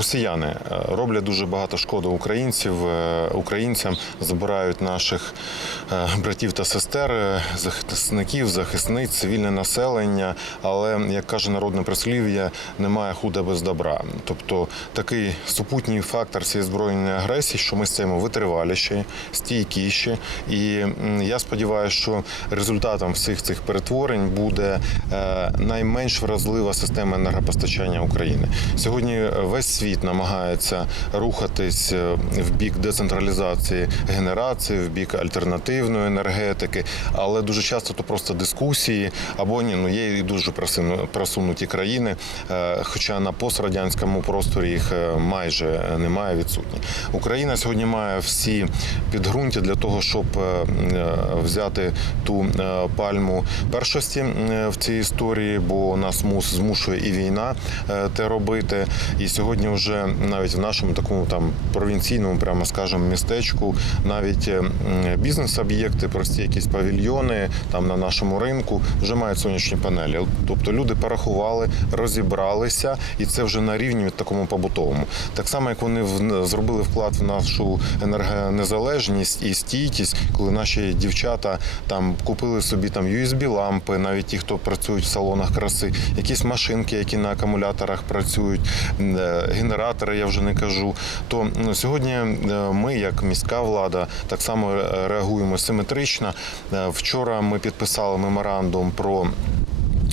росіяни е, роблять дуже багато шкоди українців, е, українцям забирають наших е, братів та сестер, захисників, захисниць, цивільне населення. Але як каже народне прислів'я, немає худа без добра. Тобто такий супутній фактор цієї збройної агресії, що ми стаємо витриваліші, стійкіші. І я сподіваюся, що результатом всіх цих перетворень буде найменш вразлива система енергопостачання України. Сьогодні весь світ намагається рухатись е, в бік децентралізації генерації, в бік альтернативної енергетики, але дуже часто то просто дискусії або ні, ну є і дуже просунуті країни, е, хоча на пострадянському просторі їх е, майже немає відсутні. Україна сьогодні має всі підґрунтя для того, щоб взяти ту пальму першості в цій історії, бо нас змушує і війна те робити. І сьогодні вже навіть в нашому такому там провінційному, прямо скажемо, містечку, навіть е, бізнес-об'єкти, прості якісь павільйони там на нашому ринку вже мають сонячні панелі. Тобто люди порахували, розібралися, і це вже на рівні такому побутовому. Так само, як вони зробили вклад в нашу енергонезалежність і стійкість, коли наші дівчата там купили собі там USB-лампи, навіть ті, хто працюють в салонах краси, якісь машинки, які на акумуляторах працюють, е, генератори, я вже не кажу. То сьогодні е, ми, як міська влада, так само е, реагуємо симетрично. Е, Вчора ми підписали меморандум про.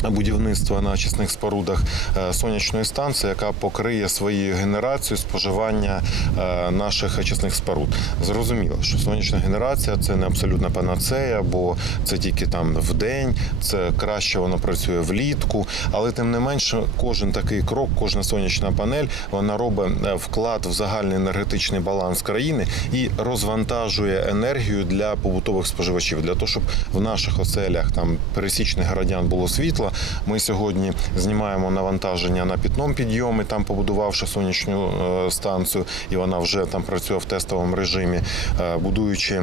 Будівництво на очисних спорудах е, сонячної станції, яка покриє своєю генерацією споживання е, наших очисних споруд. Зрозуміло, що сонячна генерація це не абсолютна панацея, бо це тільки там в день, це краще воно працює влітку. Але тим не менше, кожен такий крок, кожна сонячна панель, вона робить е, вклад в загальний енергетичний баланс країни і розвантажує енергію для побутових споживачів, для того, щоб в наших оселях там пересічних городян було світло. Ми сьогодні знімаємо навантаження на пітном підйомі, там побудувавши сонячну е, станцію, і вона вже там працює в тестовому режимі, е, будуючи.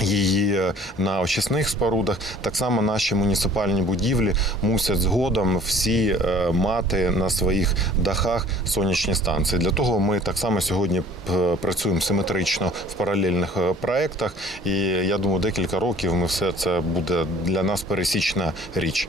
Її на очисних спорудах так само наші муніципальні будівлі мусять згодом всі е, мати на своїх дахах сонячні станції. Для того ми так само сьогодні е, працюємо симетрично в паралельних е, проектах. І я думаю, декілька років ми все це буде для нас пересічна річ.